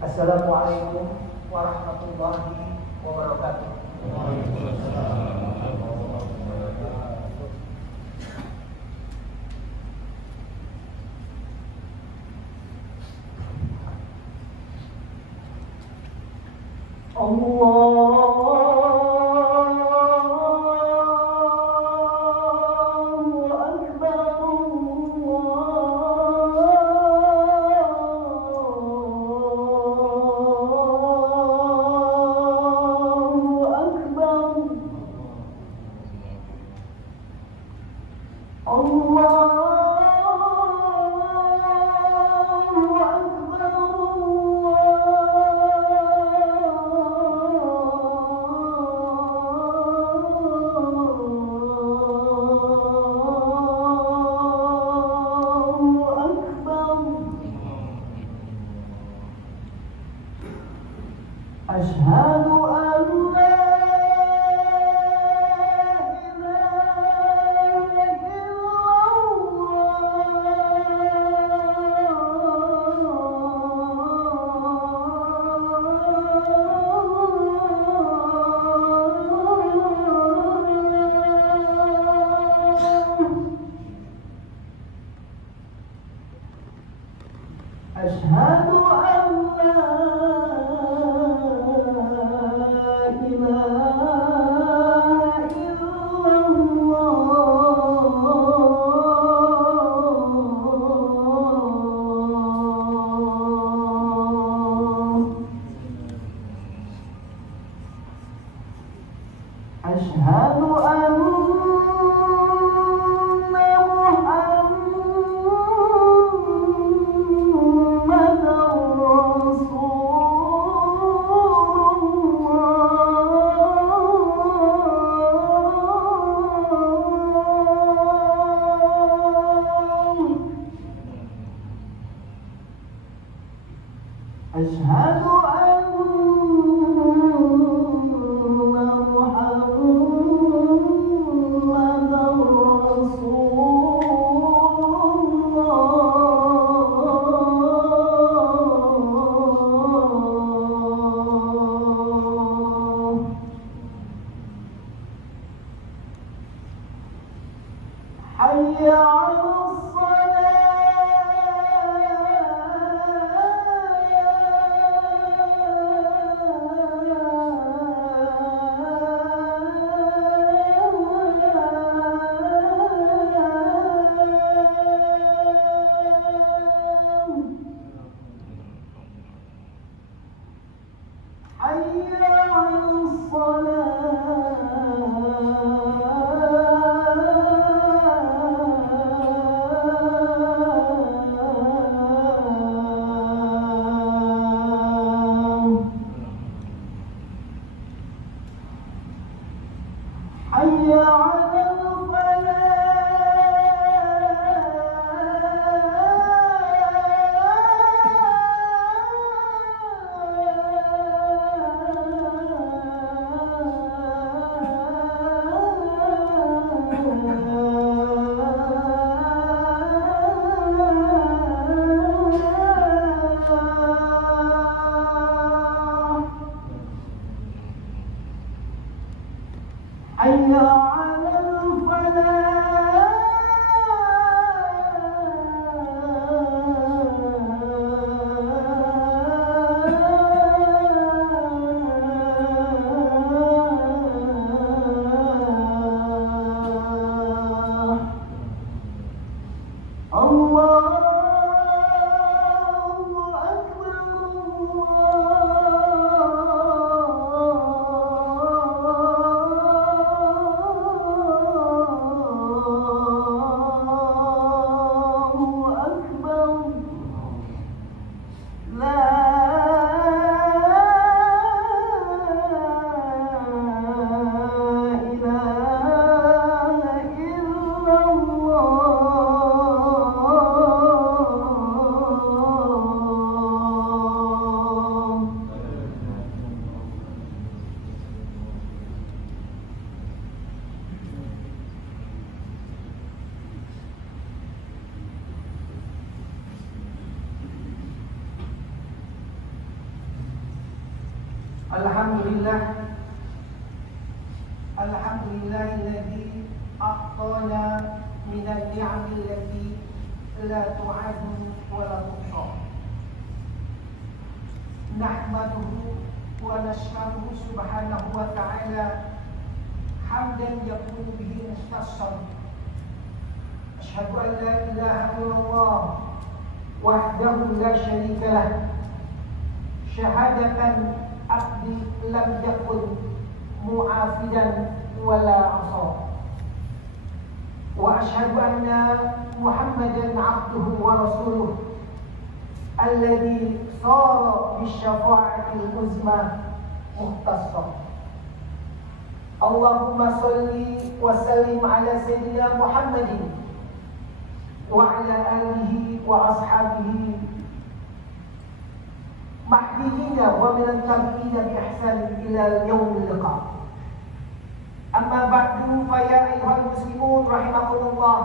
Assalamualaikum warahmatullahi wabarakatuh. Alhamdulillah, alhamdulillahilladzi a'tana minal ni'ami allati la tu'adu wa la tuhsa. Nahmaduhu wa nashkuruhu subhanahu wa ta'ala hamdan yakunu bihi mukhtassan. Asyhadu an la ilaha illallah wahdahu la syarika lah, syahadatan abdi lam yakun mu'afidan wala asa. Wa asyhadu anna Muhammadan abduhu wa rasuluh alladhi sara bisyafa'atil uzma muhtassa. Allahumma salli wa sallim ala sayyidina Muhammadin wa ala alihi wa ashabihi mahdiyina wa minal tabi'ina bi ihsan ila yaumil liqa. Amma ba'du, fa ya ayyuhal muslimun rahimakumullah,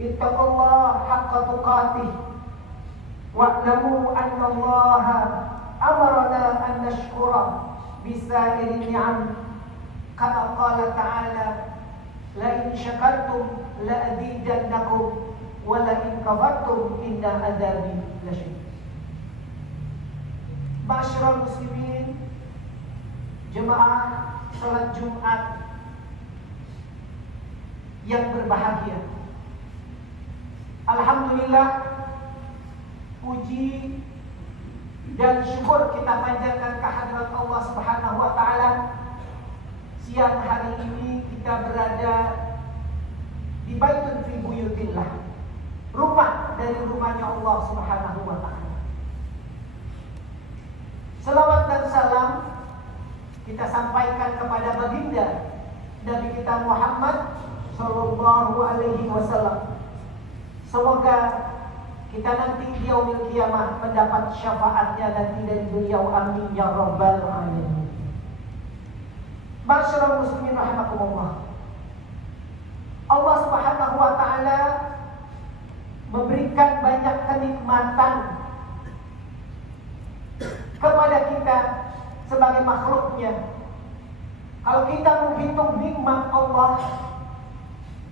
ittaqullaha haqqa tuqatih wa'lamu anna Allaha amarna an nashkura bisairi ni'am kama qala ta'ala la in syakartum la azidannakum wa la in kafartum inna adzabi lasyadid. Ma'asyiral muslimin, jemaah salat Jumat yang berbahagia, alhamdulillah, puji dan syukur kita panjatkan kehadirat Allah Subhanahu wa taala. Siang hari ini kita berada di Baitun fi buyutillah, rumah dari rumahnya Allah Subhanahu wa taala. Selawat dan salam kita sampaikan kepada baginda Nabi kita Muhammad sallallahu alaihi wasallam. Semoga kita nanti di yaumil qiyamah mendapat syafaatnya nanti dari beliau, amin ya rabbal alamin. Ma'asyiral muslimin rahimakumullah, Allah Subhanahu wa taala memberikan banyak kenikmatan kepada kita sebagai makhluknya. Kalau kita menghitung nikmat Allah,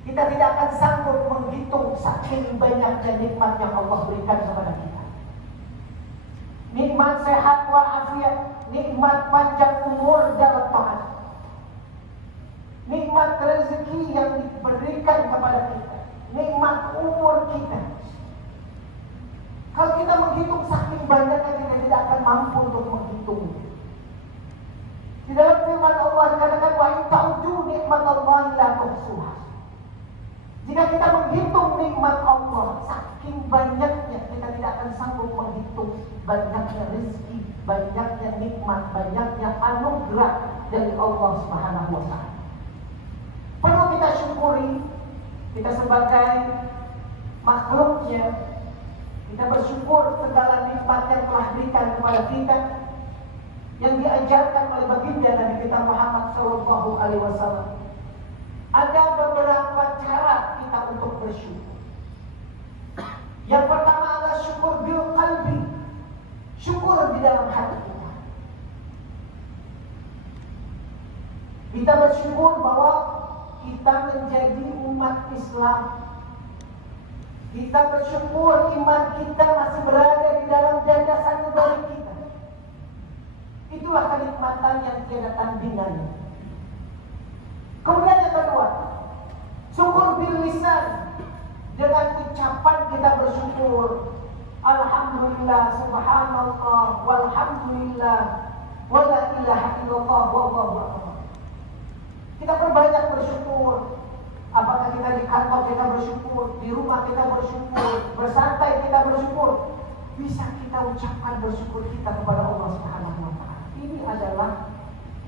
kita tidak akan sanggup menghitung saking banyaknya nikmat yang Allah berikan kepada kita. Nikmat sehat walafiat, nikmat panjang umur dalam taat, nikmat rezeki yang diberikan kepada kita, nikmat umur kita. Kalau kita menghitung saking banyaknya, kita tidak akan mampu untuk menghitung. Di dalam firman Allah dikatakan wa in ta'uddu nikmatallahi la tuhsuha. Jika kita menghitung nikmat Allah, saking banyaknya kita tidak akan sanggup menghitung banyaknya rezeki, banyaknya nikmat, banyaknya anugerah dari Allah Subhanahu wa taala. Perlu kita syukuri, kita sebagai makhluknya, kita bersyukur segala nikmat yang telah diberikan kepada kita, yang diajarkan oleh baginda Nabi kita Muhammad sallallahu alaihi wasallam. Ada beberapa cara kita untuk bersyukur. Yang pertama adalah syukur bil qalbi, syukur di dalam hati kita. Kita bersyukur bahwa kita menjadi umat Islam. Kita bersyukur iman kita masih berada di dalam dada sanubari kita. Itulah kenikmatan yang tiada tandingannya. Kemudian yang kedua, syukur bil lisan, dengan ucapan kita bersyukur. Alhamdulillah, subhanallah, walhamdulillah, wala ilaha illallah, wallahu akbar. Kita perbanyak bersyukur. Apakah kita di kantor kita bersyukur, di rumah kita bersyukur, bersantai kita bersyukur. Bisa kita ucapkan bersyukur kita kepada Allah Subhanahu wa taala. Ini adalah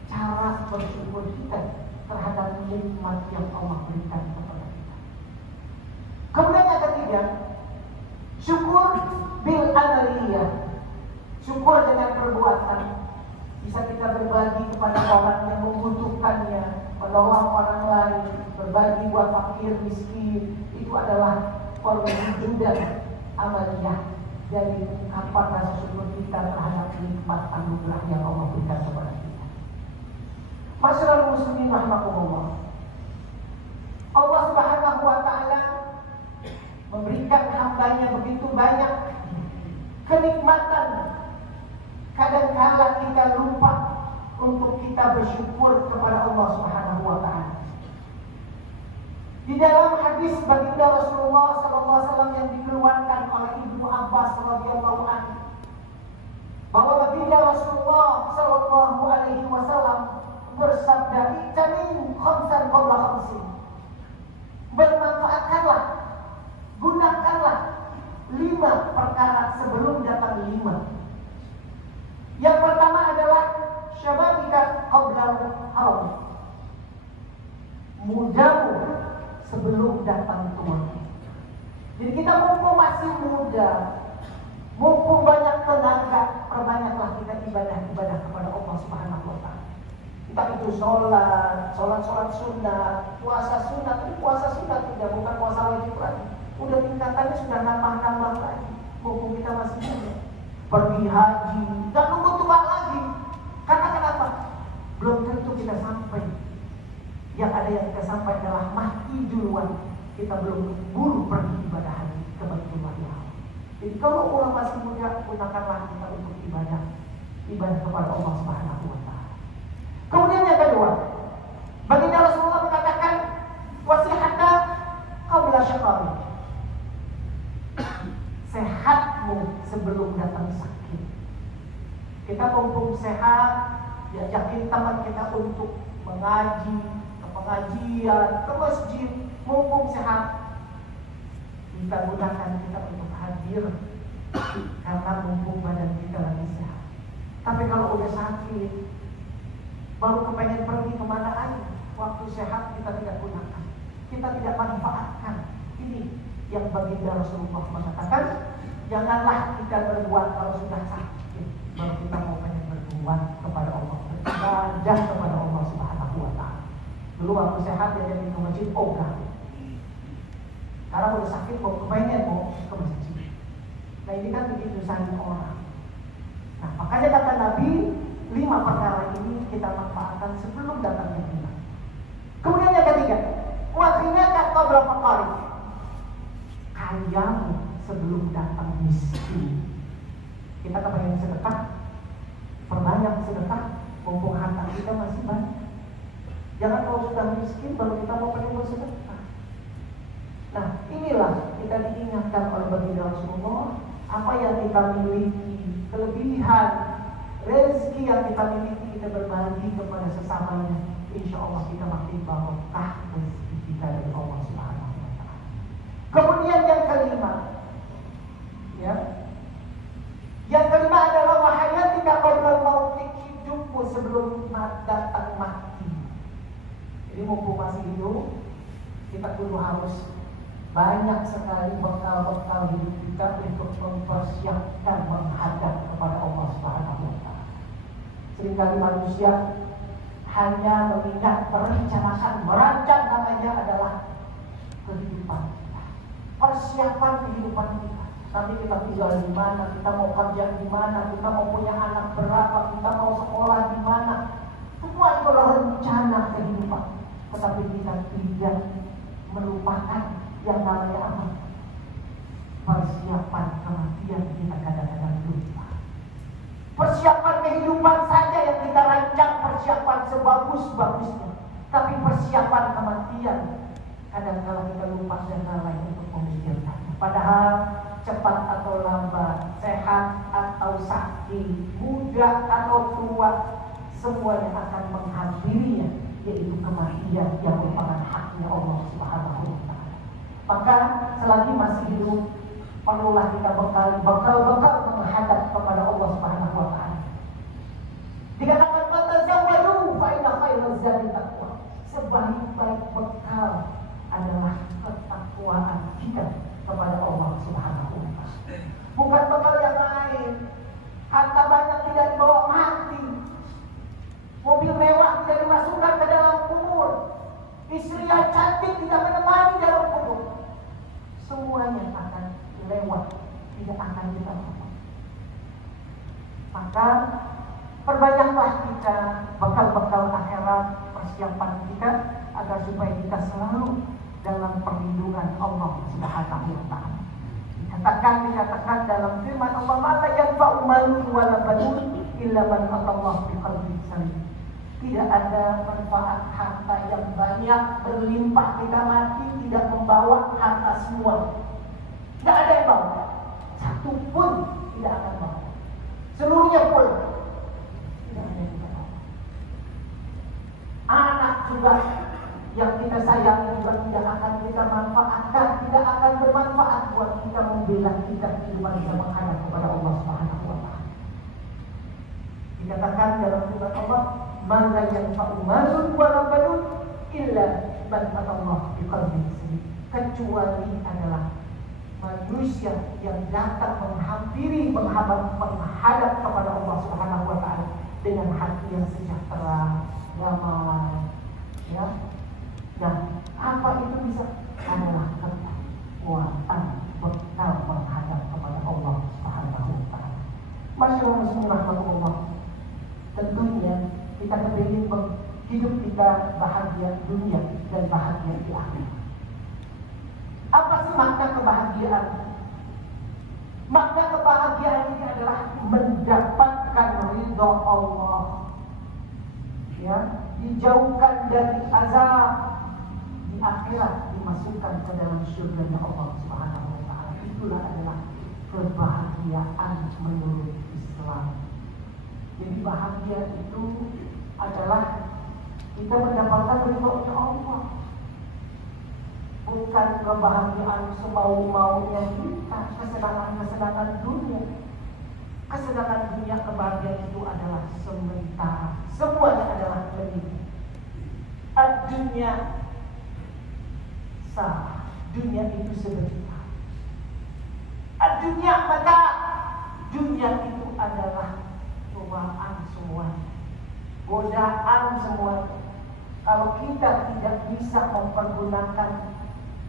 cara bersyukur kita terhadap nikmat yang Allah berikan kepada kita. Kemudian yang ketiga, syukur bil amaliyah, syukur dengan perbuatan. Bisa kita berbagi kepada orang yang membutuhkannya, menolong orang lain, berbagi buat fakir miskin. Itu adalah perwujudan amaliyah. jadi ungkapan rasa syukur kita terhadap nikmat anugerah yang Allah berikan kepada kita. Masyarakat muslimin rahimakumullah, Allah Subhanahu wa taala memberikan hambanya begitu banyak kenikmatan. Kadang-kala kita lupa untuk kita bersyukur kepada Allah Subhanahu wa taala. Di dalam hadis baginda Rasulullah SAW yang dikeluarkan oleh Ibnu Abbas radhiyallahu anhu, bahwa baginda Rasulullah SAW bersabda, "Itamin khamsan qabla khamsin." Bermanfaatkanlah, gunakanlah 5 perkara sebelum datang 5. Yang pertama adalah syababika qabla haram, mudamu sebelum datang tua. Jadi kita mumpung masih muda, mumpung banyak tenaga, perbanyaklah kita ibadah kepada Allah Subhanahu wa taala. Entah itu sholat sunat, puasa sunat. Tapi puasa sunat tidak, bukan puasa wajib lagi. Udah tingkatannya sudah nambah lagi. Mumpung kita masih muda, pergi haji, dan nunggu tua lagi. Karena kenapa? Belum tentu kita sampai. Yang ada yang kita sampai adalah mati duluan. Kita belum buru pergi ibadah haji ke Baitullah. Jadi kalau orang masih muda, gunakanlah kita untuk ibadah kepada Allah Subhanahu wa taala. Kemudian yang kedua, baginda Rasulullah mengatakan, wasihata qabla syaqami. Sehatmu sebelum datang sakit. Kita mumpung sehat, yakin teman kita untuk mengaji, pengajian, ke masjid, mumpung sehat, kita gunakan kita untuk hadir, karena mumpung badan kita lagi sehat. Tapi kalau udah sakit, baru kepengen pergi kemana aja, waktu sehat kita tidak gunakan, kita tidak manfaatkan. Ini yang baginda Rasulullah mengatakan, janganlah kita berbuat kalau sudah sakit, baru kita mau pengen berbuat kepada Allah, beribadah kepada Allah Subhanahu wa taala. Dulu waktu sehat dia jadi ke masjid, enggak. Karena udah sakit mau kepengen mau ke masjid. Nah ini kan begitu sayang orang. Nah makanya kata Nabi, 5 perkara ini kita manfaatkan sebelum datangnya kita. Kemudian yang ketiga, wakilnya qabla faqari. Kayamu sebelum datang miskin. Kita kepengen sedekah, perbanyak sedekah, mumpung harta kita masih banyak. Jangan kalau sudah miskin baru kita mau pengen bersedekah. Nah inilah kita diingatkan oleh baginda Rasulullah, apa yang kita miliki, kelebihan, rezeki yang kita miliki, kita berbagi kepada sesamanya. Insya Allah kita makin barokah rezeki kita dari Allah Subhanahu wa taala. Kemudian yang kelima, ya, yang kelima adalah wahayatika qabla mautik, hidupmu sebelum datang mati. Jadi mumpung masih hidup, kita kudu harus banyak sekali bekal-bekal hidup kita untuk mempersiapkan menghadap kepada Allah Subhanahu wa taala. Seringkali manusia hanya mengingat perencanaan, merancang namanya adalah kehidupan kita, persiapan kehidupan kita. Nanti kita tinggal di mana, kita mau kerja di mana, kita mau punya anak berapa, kita mau sekolah di mana. Semua itu adalah rencana kehidupan. Tetapi kita tidak melupakan yang namanya apa? Persiapan kematian kita kadang-kadang lupa. Persiapan kehidupan saja yang kita rancang, persiapan sebagus-bagusnya. Tapi persiapan kematian kadang-kadang kita lupa dan lalai untuk memikirkannya. Padahal cepat atau lambat, sehat atau sakit, muda atau tua, semuanya akan menghampirinya, yaitu kematian yang merupakan haknya Allah Subhanahu wa taala. Maka selagi masih hidup, perlulah kita bekal menghadap kepada Allah Subhanahu wa taala. Dikatakan fatazawwadu fa inna khairaz zadi taqwa. Sebaik-baik bekal adalah ketakwaan kita kepada Allah Subhanahu wa taala. Bukan bekal yang lain. Harta banyak tidak dibawa mati. Mobil mewah tidak dimasukkan ke dalam kubur. Istri yang cantik tidak menemani dalam kubur. Semuanya akan lewat, tidak akan kita Maka perbanyaklah kita bekal-bekal akhirat, persiapan kita agar supaya kita selalu dalam perlindungan Allah Subhanahu wa taala. Dikatakan dalam firman Allah, "La yanfa'u malun wa la banun illa man atallaha biqalbin salim." Tidak ada manfaat harta yang banyak berlimpah kita mati tidak membawa harta semua. Tidak ada yang bawa. Satu pun tidak akan bawa. Seluruhnya pun tidak ada yang bawa. Anak juga yang kita sayangi juga tidak akan kita manfaatkan, tidak akan bermanfaat buat kita membela kita kehidupan kita menghadap kepada Allah Subhanahu wa taala. Dikatakan dalam firman Allah, "Man la yanfa'u malun wa la banun illa man atallaha biqalbin salim." Kecuali adalah manusia yang datang menghadap kepada Allah Subhanahu wa taala dengan hati yang sejahtera, damai, ya. Nah, apa itu bisa? Adalah kekuatan bekal menghadap kepada Allah Subhanahu wa taala. Masyaallah, bismillahirrahmanirrahim. Tentunya kita kepingin hidup kita bahagia dunia dan bahagia di akhirat. Apa sih makna kebahagiaan? Makna kebahagiaan ini adalah mendapatkan ridha Allah, ya, dijauhkan dari azab, di akhirat dimasukkan ke dalam surga Allah Subhanahu wa taala. Itulah adalah kebahagiaan menurut Islam. Jadi bahagia itu adalah kita mendapatkan ridha Allah. Bukan kebahagiaan semau-maunya kita, kesenangan dunia. Kesenangan dunia, kebahagiaan itu adalah sementara. Semuanya adalah dunia. Dunia sah, dunia itu sebentar. Dunia mata, dunia itu adalah cobaan semua, godaan semua. Kalau kita tidak bisa mempergunakan,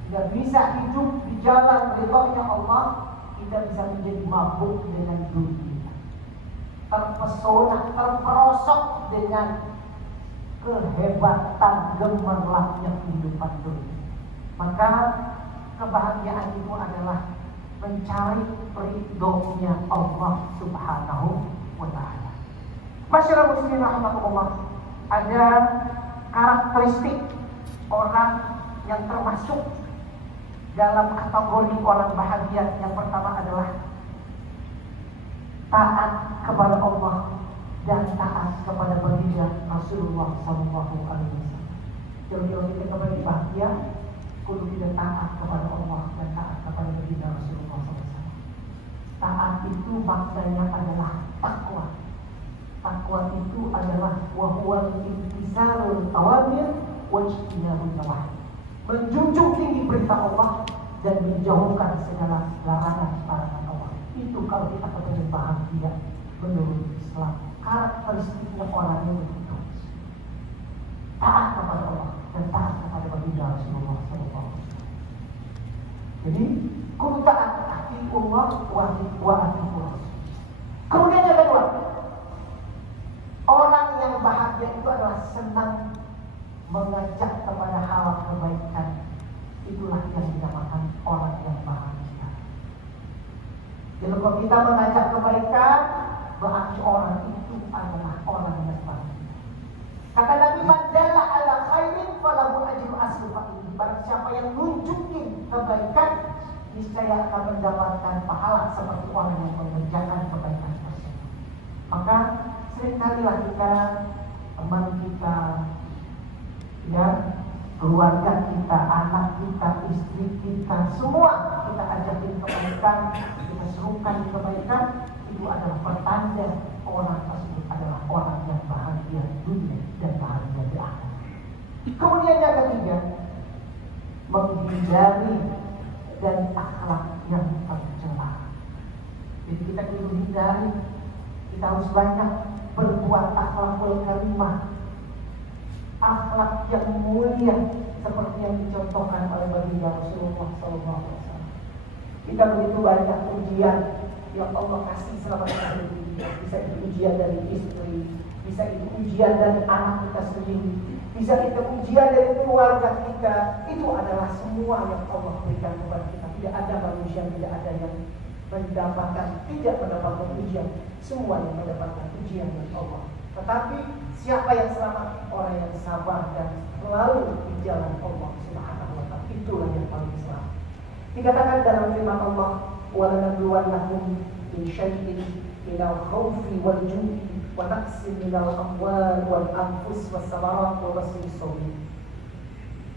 tidak bisa hidup di jalan ridhonya Allah, kita bisa menjadi mabuk dengan dunia, terpesona, terperosok dengan kehebatan gemerlapnya kehidupan dunia. Maka kebahagiaan itu adalah mencari ridhonya Allah Subhanahu wa taala. Masyarakat muslimin rahimakumullah, ada karakteristik orang yang termasuk dalam kategori orang bahagia. Yang pertama adalah taat kepada Allah dan taat kepada baginda Rasulullah SAW. Jauh-jauh kita bagi bahagia, kudu kita taat kepada Allah dan taat kepada baginda Rasulullah SAW. Taat itu maknanya adalah takwa. Takwa itu adalah wahwal imtisarul awamir wajtinabun nawahi, menjunjung tinggi perintah Allah dan menjauhkan segala larangan Allah. Itu kalau kita katakan bahagia menurut Islam. Karakteristiknya orang yang begitu, taat kepada Allah dan taat kepada baginda Rasulullah SAW. Jadi kudu taat ati Allah wa ati Rasul. Kemudian yang kedua, orang yang bahagia itu adalah senang mengajak kepada hal kebaikan. Itulah yang dinamakan orang yang bahagia. Jadi kalau kita mengajak kebaikan, berarti orang itu adalah orang yang bahagia. Kata Nabi, "Man dalla ala khairin falahu ajru asli fa'il." Barang siapa yang nunjukin kebaikan, niscaya akan mendapatkan pahala seperti orang yang mengerjakan kebaikan tersebut. Maka seringkalilah kita, teman kita, ya, keluarga kita, anak kita, istri kita, semua kita ajakin kebaikan, kita serukan kebaikan. Itu adalah pertanda orang tersebut adalah orang yang bahagia dunia dan bahagia di akhirat. Kemudian yang ketiga, menghindari dan akhlak yang tercela. Jadi kita perlu hindari, kita harus banyak berbuat akhlakul karimah, akhlak yang mulia seperti yang dicontohkan oleh baginda Rasulullah SAW. Kita begitu banyak ujian yang Allah kasih selama kita hidup. Bisa itu ujian dari istri, bisa itu ujian dari anak kita sendiri, bisa itu ujian dari keluarga kita. Itu adalah semua yang Allah berikan kepada kita. Tidak ada manusia, tidak ada yang tidak mendapatkan ujian. Semua yang mendapatkan ujian dari Allah. Tetapi siapa yang selamat? Orang yang sabar dan selalu di jalan Allah Subhanahu wa ta'ala. Itulah yang paling selamat. Dikatakan dalam firman Allah, وَلَنَبْلُوَنَّكُمْ مِنْ شَيْءٍ مِنَ الْخَوْفِ وَالْجُوعِ وَنَقْصٍ مِنَ الْأَمْوَالِ وَالْأَنْفُسِ وَالثَّمَرَاتِ وَبَشِّرِ الصَّابِرِينَ.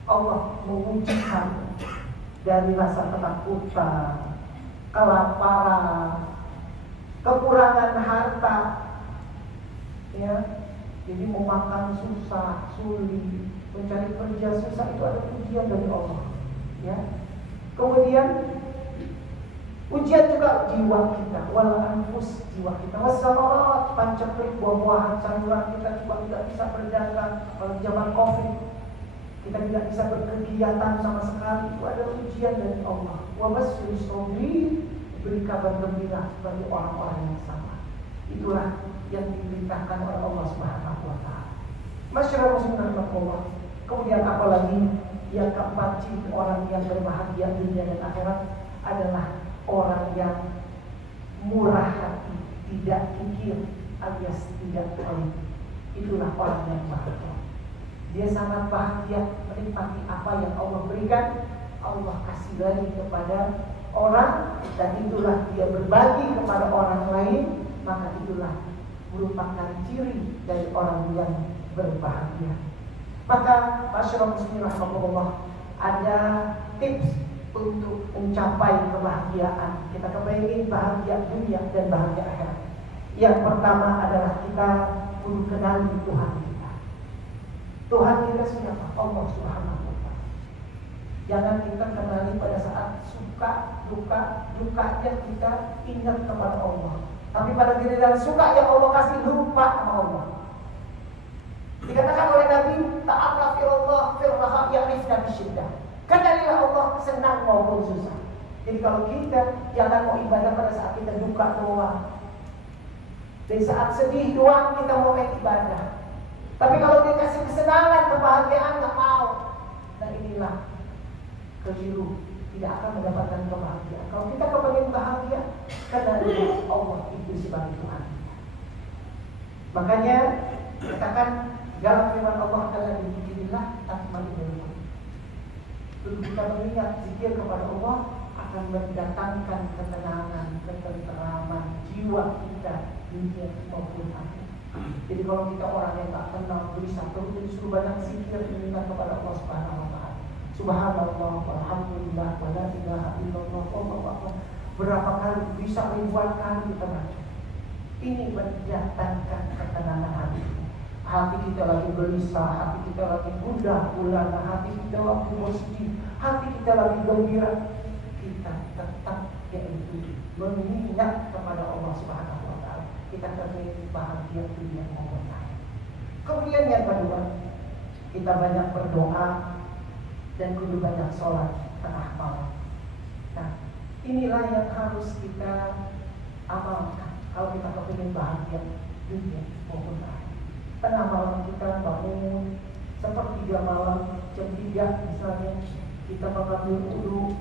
Allah mengujikan dari rasa ketakutan, kelaparan, kekurangan harta, ya. Jadi mau makan susah, sulit, mencari kerja susah, itu ada ujian dari Allah, ya. Kemudian ujian juga jiwa kita, wal anfus, jiwa kita, wassamarat, pancaklik, buah-buahan, sayuran kita juga tidak bisa berdagang. Kalau zaman Covid kita tidak bisa berkegiatan sama sekali, itu ada ujian dari Allah. Wa basyirus sabirin, beri kabar gembira bagi orang-orang yang sabar. Itulah yang diperintahkan oleh Allah Subhanahu wa ta'ala. Masyarakat muslimin rahmatullah. Kemudian apalagi yang keempat, ciri orang yang berbahagia dunia dan akhirat adalah orang yang murah hati, tidak kikir alias tidak pelit. Itulah orang yang bahagia. Dia sangat bahagia menikmati apa yang Allah berikan. Allah kasih lagi kepada orang, dan itulah dia berbagi kepada orang lain. Maka itulah merupakan ciri dari orang yang berbahagia. Maka masyarakat muslimin rahmatullah, ada tips untuk mencapai kebahagiaan. Kita kepengen bahagia dunia dan bahagia akhirat. Yang pertama adalah kita perlu kenali Tuhan kita. Tuhan kita siapa? Allah Subhanahu wa ta'ala. Jangan kita kenali pada saat suka, duka, dukanya kita ingat kepada Allah. Tapi pada giliran suka yang Allah kasih, lupa sama Allah. Dikatakan oleh Nabi, ta'ala firullah firraha ya'rifna bisyiddah. Kenalilah Allah senang maupun susah. Jadi kalau kita jangan mau ibadah pada saat kita duka doang. Di saat sedih doang kita mau main ibadah. Tapi kalau dikasih kesenangan, kebahagiaan nggak mau. Nah inilah keliru, tidak akan mendapatkan kebahagiaan. Kalau kita kepengen bahagia, kenalilah Allah itu sebagai Tuhan. Makanya katakan dalam firman Allah adalah dzikrillah tatma'innul qulub. Lalu kita mengingat zikir kepada Allah akan mendatangkan ketenangan, ketenteraman jiwa kita dunia maupun akhirat. Jadi kalau kita orang yang tak tenang, gelisah, terus disuruh banyak zikir meminta kepada Allah Subhanahu wa ta'ala. Subhanallah, walhamdulillah, wa la ilaha illallah, wallahu akbar. Berapa kali, bisa ribuan kali kita baca. Ini mendatangkan ketenangan hati. Hati kita lagi gelisah, hati kita lagi gundah gulana, hati kita lagi sedih, hati kita lagi gembira. Kita tetap yaitu mengingat kepada Allah Subhanahu wa ta'ala. Kita terus bahagia dunia maupun akhirat. Kemudian yang kedua, kita banyak berdoa dan kudu banyak sholat tengah malam. Nah, inilah yang harus kita amalkan kalau kita kepingin bahagia dunia maupun akhirat. Tengah malam kita bangun, sepertiga malam, jam 3 misalnya, kita mengambil wudu,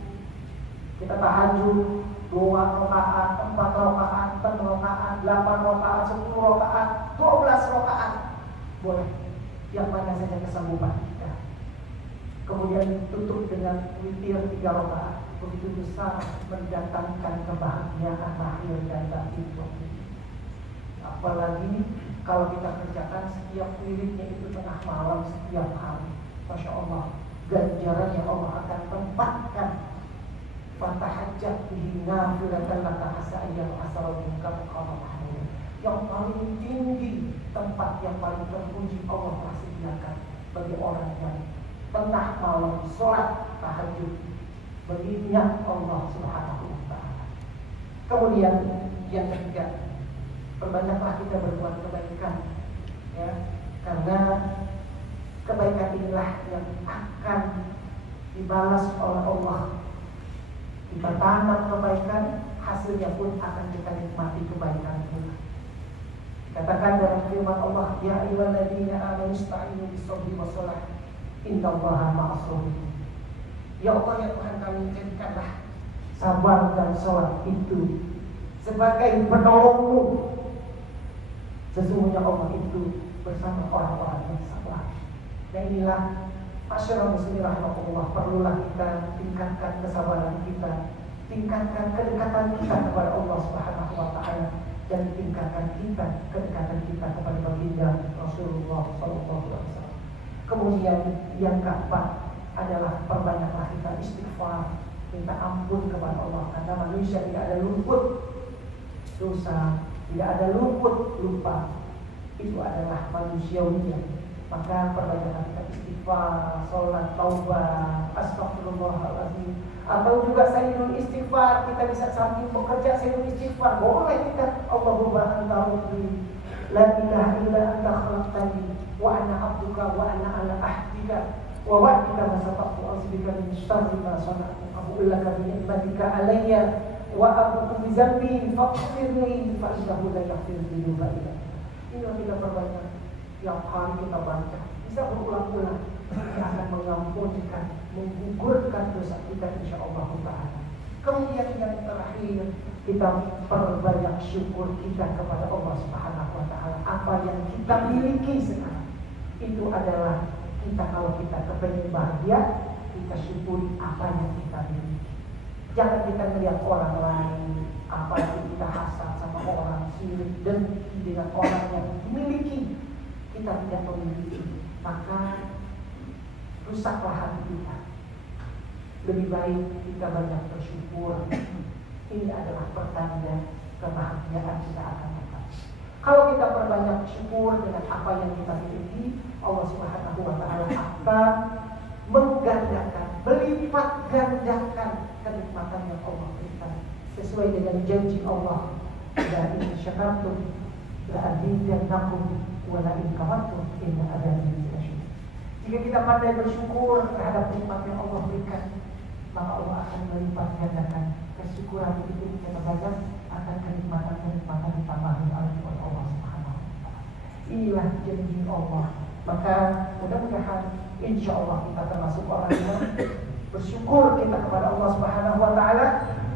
kita tahajud, 2 rakaat, 4 rakaat, 6 rakaat, 8 rakaat, 10 rakaat, 12 rakaat, boleh, yang mana saja kesanggupan kita. Kemudian tutup dengan witir 3 rakaat, begitu besar mendatangkan kebahagiaan lahir dan batin. Apalagi kalau kita kerjakan setiap wiridnya itu tengah malam setiap hari, Masya Allah, ganjaran yang Allah akan tempatkan. Fatahajjat bihi nafilatan laka asa ayyam asarul kama qala Mahmud. Yang paling tinggi, tempat yang paling terpuji Allah telah sediakan bagi orang yang tengah malam sholat tahajud mengingat Allah Subhanahu wa ta'ala. Kemudian yang ketiga, perbanyaklah kita berbuat kebaikan, ya, karena kebaikan inilah yang akan dibalas oleh Allah. Kita tanam kebaikan, hasilnya pun akan kita nikmati kebaikan pula. Katakan dalam firman Allah, ya ayyuhalladzina amanu ista'inu bis-sabri was-shalah innallaha ma'as-sabirin. Ya Allah, ya Tuhan kami, jadikanlah sabar dan sholat itu sebagai penolongmu. Sesungguhnya Allah itu bersama orang-orang yang sabar. Dan inilah masyarakat muslimin rahimahullah, perlulah kita tingkatkan kesabaran kita, tingkatkan kedekatan kita kepada Allah Subhanahu wa taala, dan tingkatkan kita kedekatan kita kepada baginda Rasulullah sallallahu alaihi wasallam. Kemudian yang keempat adalah perbanyaklah kita istighfar, minta ampun kepada Allah, karena manusia tidak ada luput dosa, tidak ada luput lupa. Itu adalah manusiawinya. Maka perbanyaklah kita istighfar, sholat, taubah, astagfirullahaladzim. Atau juga sayyidul istighfar, kita bisa sambil bekerja sayyidul istighfar. Boleh kita, Allahumma anta rabbi, la ilaha illa anta khalaqtani, wa ana abduka, wa ana ala ahdika, wa wa'dika masataqtu azbika min syarri ma sana'tu. Abu'u laka bi ni'matika alayya, wa abu'u bi zambi faghfirli fa innahu la yaghfiru dzunuba illa anta. Inilah kita perbanyak yang hari kita baca, bisa berulang-ulang, kita akan mengampunkan, menggugurkan dosa kita insyaallah ta'ala. Kemudian yang terakhir, kita perbanyak syukur kita kepada Allah Subhanahu wa taala. Apa yang kita miliki sekarang itu adalah kita, kalau kita kepengen bahagia, kita syukuri apa yang kita miliki. Jangan kita melihat orang lain, apa yang kita hasad sama orang, sirik dan dengan orang yang memiliki, kita tidak memiliki, maka rusaklah hati kita. Lebih baik kita banyak bersyukur. Ini adalah pertanda kebahagiaan kita akan datang. Kalau kita perbanyak syukur dengan apa yang kita miliki, Allah Subhanahu wa taala akan menggandakan, melipat gandakan kenikmatan yang Allah berikan sesuai dengan janji Allah. La in syakartum la azidannakum wa la in kafartum inna adzabi lasyadid. Jika kita pandai bersyukur terhadap nikmat yang Allah berikan, maka Allah akan melipat gandakan kesyukuran itu kita banyak, akan kenikmatan-kenikmatan ditambahi oleh Allah Subhanahu wa taala. Inilah janji Allah. Maka mudah-mudahan insyaallah kita termasuk orang yang bersyukur kita kepada Allah Subhanahu wa taala,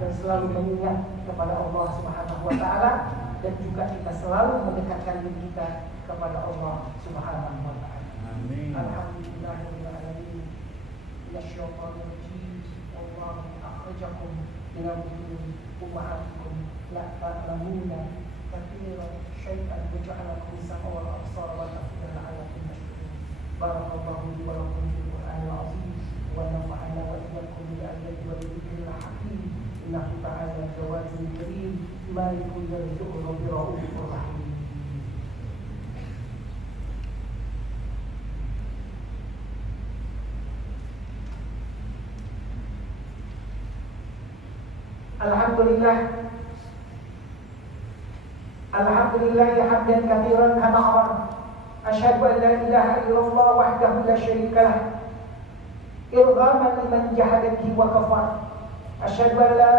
dan selalu mengingat kepada Allah Subhanahu wa taala, dan juga kita selalu mendekatkan diri kita kepada Allah Subhanahu wa taala. Amin. Alhamdulillahirabbil alamin. Yasyaitanir rajim. Wallahu akhrajakum min butuni ummahatikum la ta'lamuna katsiran syai'an waja'alakum sam'a wal absara wal af'idata la'allakum tashkurun. Barakallahu li wa lakum fil Qur'anil 'azim wa nafa'ana wa iyyakum bil ayati wa dhikril hakim. Innahu ta'ala jawazul karim, malikul yarzuqu bi raufur rahim. Alhamdulillah hamdan katsiran kama amara. Asyhadu an la ilaha illallah wahdahu la syarika lah, irghaman liman jahada bihi wa kafar. Asyhadu an la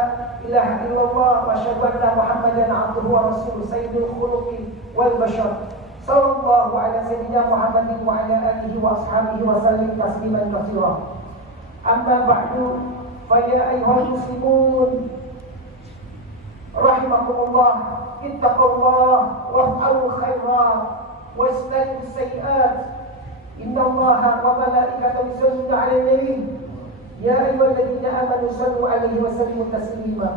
ilaha illallah wa asyhadu anna Muhammadan abduhu wa rasuluh sayyidul khuluqi wal bashar. Sallallahu ala sayyidina Muhammadin wa ala alihi wa ashabihi wa sallim tasliman katsira. Amma ba'du, fa ya ayyuhal muslimun rahimakumullah, ittaqullah waf'alul khairat wastanibu sayyi'at. Innallaha wa malaikatahu yusalluna 'alan nabi ya ayyuhalladzina amanu sallu 'alaihi wa sallimu taslima.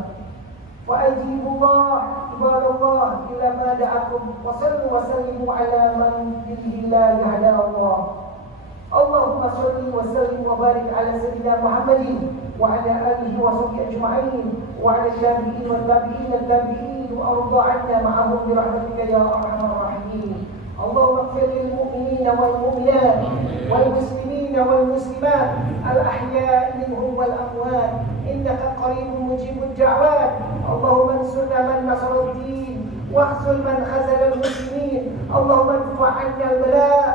Wa ajibullah ibadallah ila ma da'akum wa sallu wa sallimu 'ala man billahi hadallah. Allahumma salli wa sallim wa barik 'ala sayyidina Muhammadin wa 'ala alihi wa sahbihi ajma'in wa 'ala tabi'in wa tabi'in wa arda 'anna ma'ahum bi rahmatika ya arhamar rahimin. Allahumma ighfir lil mu'minina wal mu'minat wal muslimina wal muslimat al ahya'i minhum wal amwat innaka qaribun mujibud da'wat. Allahumma ansurna man nasara ad-din واخذل من خذل المسلمين. اللهم ادفع عنا البلاء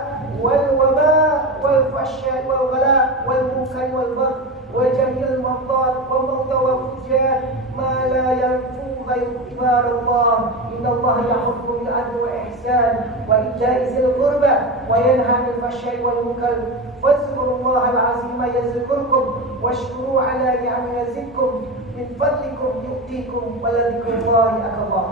والوباء والفحشاء والغلاء والمنكر والبغي وجميع المرضى والموتى والفجار ما لا ينفع عباد الله إن الله يحب بالعدل والإحسان وإيتاء ذي القربى وينهى عن الفحشاء والمنكر فاذكروا الله العظيم يذكركم واشكروا على نعمه يزدكم من فضلكم يؤتيكم ولذكر الله أكبر